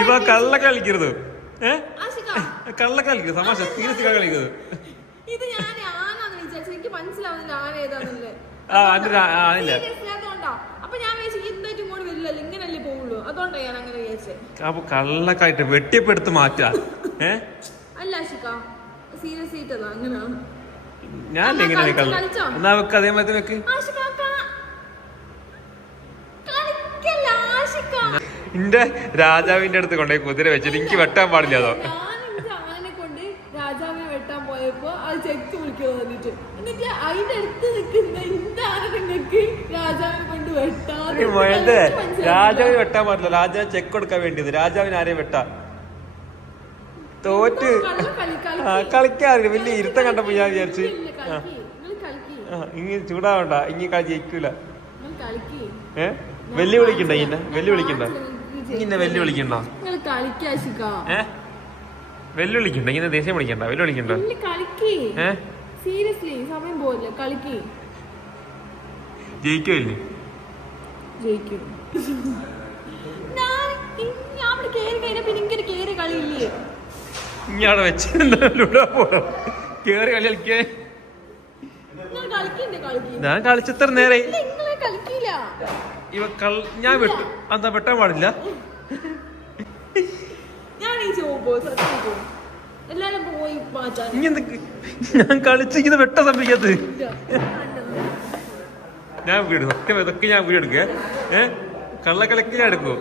ഇവ കള്ള കളിക്കരുത്. ഏ? കള്ള കളിക്കരുത് തമാശ സീരിയസ് കളിക്കരുത് ഇത് ഞാൻ ആനാന്ന് വിചാരിച്ചു. എനിക്ക് മനസ്സിലാവുന്നില്ല ആന ഏതാന്നല്ലേ ആ അതിന്റെ ആ, ആ, ഇല്ല അപ്പൊ ഞാൻ വിചാരിച്ചു എന്തായിട്ടും കൂടെ വരില്ലല്ലോ ഇങ്ങനല്ലേ പോവുള്ളൂ. അതുകൊണ്ടാ ഞാൻ അങ്ങനെ വിചാരിച്ചത് അപ്പൊ കള്ളക്കായിട്ട് വെട്ടിപ്പെടുത്ത് മാറ്റാ ഏ? അല്ല സീരിയസ് ആയിട്ടതാ ഞാൻ എങ്ങനെ കള്ള കളിച്ചോ? എന്നാ വെക്ക് അതേമാതിരി വെക്ക്. എന്റെ രാജാവിന്റെ അടുത്ത് കൊണ്ടുപോയി കുതിര വെച്ചിട്ട് എനിക്ക് വെട്ടാൻ പാടില്ല അതോ? കൊണ്ട് രാജാവിനെ വെട്ടാൻ പോയപ്പോ അത് ചെക്ക് വിളിക്കുക വന്നിട്ട് എന്നിട്ട് അതിന്റെ അടുത്ത് നിൽക്കുന്ന നിങ്ങൾക്ക് രാജാവിനെ കൊണ്ട് വെട്ടാൻ പാടില്ല. രാജാവ് ചെക്ക് കൊടുക്കാൻ വേണ്ടിയത്. രാജാവിന് ആരെയും വെട്ടാ? തോറ്റ്. കളിക്കാറില്ല വലിയ ഇരുത്തം കണ്ടപ്പോ ഞാൻ വിചാരിച്ചു ഇനി ചൂടാവണ്ട. ഇങ്ങനെ കളി ജയിക്കൂല. ഏ? വെല്ലുവിളിക്കണ്ട ഇന്നെ. വെല്ലു വിളിക്കണ്ട ഇന്നെ വെല്ലു വിളിക്കണ്ട നിങ്ങൾ കളിക്കാശിക്ക വെല്ലു വിളിക്കണ്ട ഇങ്ങനെ ദേഷ്യം വിളിക്കണ്ട വെല്ലു വിളിക്കണ്ട ഇല്ല കളിക്കേ. സീരിയസ്ലി സമയം പോവില്ല കളിക്കേ. ജയിക്കുമല്ലേ ജയിക്കും. ഞാൻ ഇ- ഞാൻ അവിടെ കേറി കഴിഞ്ഞാ പിന്നെ എനിക്കൊരു കേറി കളിയില്ലേ? ഇനി അവിടെ വെച്ചിട്ടുണ്ടോ പോണോ? കേറി ഞാൻ കളിച്ചത്ര നേരെ ഇവ കൾ ഞാൻ വെട്ടു. എന്താ വെട്ടാൻ പാടില്ല? ഞാൻ കളിച്ചിങ്ങനെ വെട്ട സംഭവിക്കാത്തത് ഇല്ല. ഞാൻ വീട് സത്യം ഇതൊക്കെ ഞാൻ വീട് എടുക്കുക ഏ? കള്ളക്കളിക്ക് ഞാൻ എടുക്കൂ?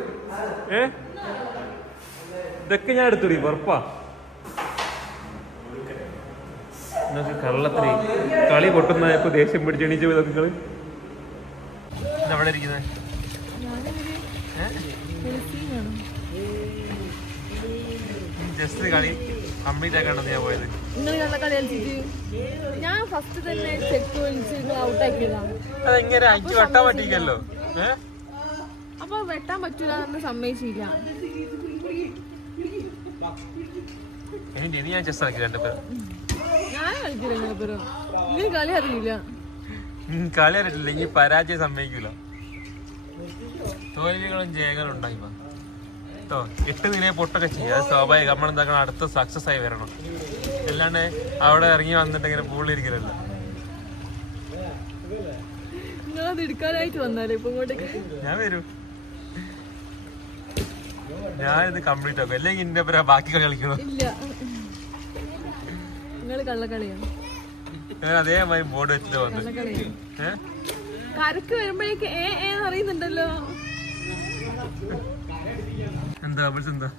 ഏ? ഇതൊക്കെ ഞാൻ എടുത്തു ഉറപ്പാ നിങ്ങൾക്ക് കള്ളത്തിന് കളി പൊട്ടുന്ന ഇപ്പൊ ദേഷ്യം പിടിച്ച് എണീച്ച് എവിടെ ഇരിക്കുന്നത്. ജസ്റ്റ് കളി കംപ്ലീറ്റ് ഞാൻ പോയത്. ഞാൻ ഫസ്റ്റ് തന്നെ ചെക്ക് ഔട്ട് ആക്കിയതാണ് അതെങ്ങനെ? അഞ്ച് വെട്ടാൻ പറ്റിക്കല്ലോ അപ്പൊ വെട്ടാൻ പറ്റൂല എന്ന് സമ്മതിച്ചില്ല. ഞാൻ ചെസ് ആക്കി രണ്ടുപേരും ഞാൻ കളിക്കില്ല രണ്ടുപേരും ഇനി കളി അറിയില്ല. കളി അറിയില്ല ഇനി പരാജയം സമ്മതിക്കൂല തോൽവികളും ജയങ്ങളും ഉണ്ടായിപ്പോ കേട്ടോ എട്ട് നിലയെ പൊട്ടൊക്കെ ചെയ്യുക അത് സ്വാഭാവികം. നമ്മൾ എന്താക്കണം അടുത്ത സക്സസ് ആയി വരണം. അല്ലാണ്ട് അവിടെ ഇറങ്ങി വന്നിട്ട് ഇങ്ങനെ പൂളിരിക്കലല്ല ഞാൻ വരൂ. ഞാനിത് കംപ്ലീറ്റ് ആക്കും. അല്ലെങ്കിൽ ഇന്റെ ബാക്കി കളി കളിക്കണം? കള്ളക്കളിയാണ് ഞാൻ അതേമായി ബോർഡ് വെച്ചിട്ട് വന്ന് കരക്ക് വരുമ്പോഴേക്ക് ഏ ഏ അറിയുന്നുണ്ടല്ലോ. എന്താ വിളിച്ചെന്താ?